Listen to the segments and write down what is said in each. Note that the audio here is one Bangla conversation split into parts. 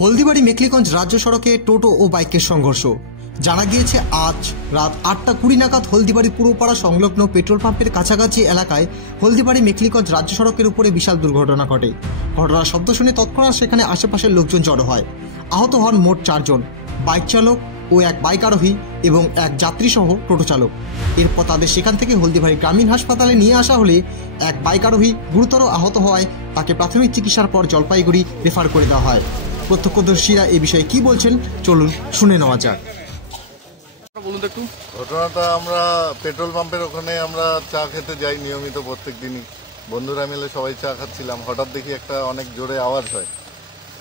হলদিবাড়ি মেখলিগঞ্জ রাজ্য সড়কে টোটো ও বাইকের সংঘর্ষ। জানা গিয়েছে আজ রাত 8:20 নাগাদ হলদিবাড়ি পুরপাড়া সংলগ্ন পেট্রোল পাম্পের কাছাকাছি এলাকায় হলদিবাড়ি মেখলিগঞ্জ রাজ্য সড়কের উপরে বিশাল দুর্ঘটনা ঘটে। ঘটনার শব্দ শুনে তৎক্ষণাৎ সেখানে আশেপাশের লোকজন জড়ো হয়। আহত হন মোট 4 জন, বাইক চালক ও এক বাইক আরোহী এবং এক যাত্রী সহ টোটো চালক। এরপর তাদের সেখান থেকে হলদিবাড়ি গ্রামীণ হাসপাতালে নিয়ে আসা হলে এক বাইক আরোহী গুরুতর আহত হওয়ায় তাকে প্রাথমিক চিকিৎসার পর জলপাইগুড়ি রেফার করে দেওয়া হয়। প্রত্যক্ষদর্শীরা এই বিষয়ে কি বলছেন চলুন শুনে নেওয়া যাক। বলুন তো একটু। ঘটনাটা আমরা পেট্রোল পাম্পের ওখানে আমরা চা খেতে যাই নিয়মিত প্রত্যেক দিনই, বন্ধুরা মিলে সবাই চা খাচ্ছিলাম। হঠাৎ দেখি একটা অনেক জোরে আওয়াজ হয়,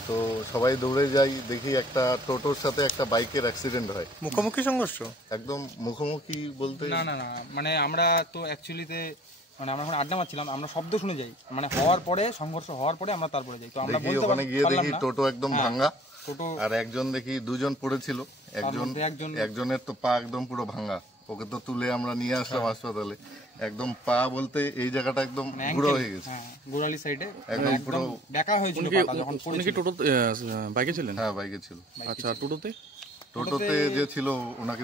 তো সবাই দৌড়ে যাই, দেখি একটা টোটোর সাথে একটা বাইকের অ্যাক্সিডেন্ট হয়। মুখোমুখি সংঘর্ষ? একদম মুখোমুখি বলতে না, মানে আমরা তো অ্যাকচুয়ালিতে মানে আমরা এখন আড্ডা মারছিলাম, আমরা শব্দ শুনে যাই, মানে হওয়ার পরে সংঘর্ষ হওয়ার পরে আমরা তারপরে যাই। তো আমরা ওখানে গিয়ে দেখি টোটো একদম ভাঙা, টোটো আর একজন দেখি দুজন পড়েছিল, একজনের তো পা একদম পুরো ভাঙা। ওকে তো তুলে আমরা নিয়ে আসলাম হাসপাতালে। একদম পা বলতে এই জায়গাটা একদম গুঁড়ো হয়ে গেছে, গোড়ালি সাইডে একদম পুরো দেখা হয়েছিল। যখন টোটো বাইকে ছিলেন? হ্যাঁ, বাইকে ছিল। আচ্ছা, টোটোতে যে ছিল ওনাকে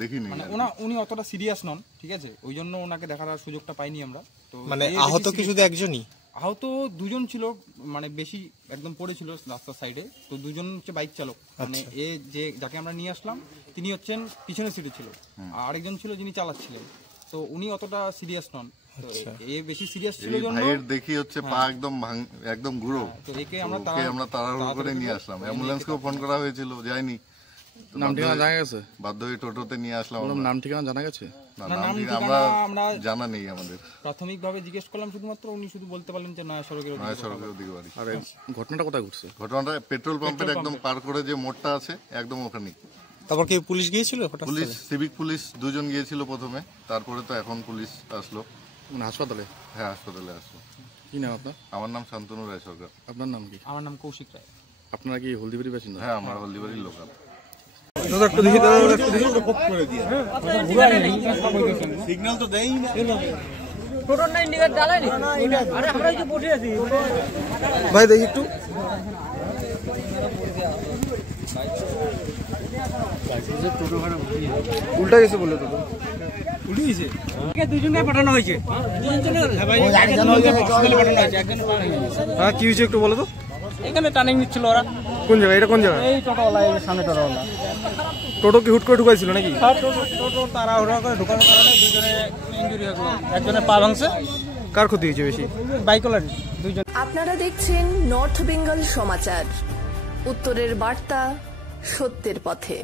দেখিনি, মানে উনি অতটা সিরিয়াস নন, ঠিক আছে, ওই জন্য ওনাকে দেখার সুযোগটা পাইনি আমরা। তো মানে আহত কি শুধু একজনই? আহত দুজন ছিল, মানে বেশি একদম পড়েছিল রাস্তার সাইডে। তো দুজন হচ্ছে বাইক চালক, মানে এ যে যাকে আমরা নিয়ে আসলাম তিনি হচ্ছেন পিছনের সিটে ছিল, আরেকজন ছিল যিনি চালাচ্ছিলেন। তো উনি অতটা সিরিয়াস নন, এ বেশি সিরিয়াস ছিল জন্য ভাইয়ের দেখি হচ্ছে পা একদম গুঁড়ো। তো একে আমরা তাড়াহুড়ো করে নিয়ে আসলাম, অ্যাম্বুলেন্সকেও ফোন করা হয়েছিল, যায়নি। নাম ঠিকানা জানা গেছে? বাধ্য হয়ে টোটোতে নিয়ে আসলাম। নাম ঠিকানা জানা গেছে? আমরা জানা নেই আমাদের। প্রাথমিকভাবে জিজ্ঞেস করলাম শুধুমাত্র, উনি শুধু বলতে পারলেন যে নয়া সড়কের ওদিকে বাড়ি। আর ঘটনাটা কোথায় ঘটছে? ঘটনাটা পেট্রোল পাম্পের একদম পার করে যে মোড়টা আছে একদম ওখানেই। তারপর কি পুলিশ গিয়েছিল? পুলিশ, সিভিক পুলিশ দুজন গিয়েছিল প্রথমে, তারপরে তো এখন পুলিশ আসলো। মানে হাসপাতালে? হ্যাঁ, হাসপাতালে আসলো। কি নাম আপনার? আমার নাম শান্তনু রায় সরকার। আপনার নাম কি? আমার নাম কৌশিক রায়। আপনারা কি হলদিবাড়ির বাসিন্দা? হ্যাঁ, আমরা হলদিবাড়ির লোকাল। সিগন্যাল তো দেই না, ভাই দেখি একটু। উল্টা গেছে বলে টোটো উল্টে গেছে। দুজনকে পাঠানো হয়েছে। হ্যাঁ, কি হয়েছে একটু বলো তো। এখানে টার্নিং নিচ্ছিল ওরা। কোন জায়গা? এটা কোন জায়গা? এই টোটোওয়ালা, এই সামনে টোটোওয়ালা। টোটো কি হুট করে ঢুকাইছিল নাকি? হ্যাঁ, টোটো তাড়াহুড়া করে ঢোকানোর কারণে দুজনে ইনজুরি হয়ে গেল। একজনের পা ভাঙছে। কার ক্ষতি হয়েছে বেশি? বাইকওয়ালার দুইজন। আপনারা দেখছেন নর্থ বেঙ্গল সমাচার, উত্তরের বার্তা, সত্যের পথে।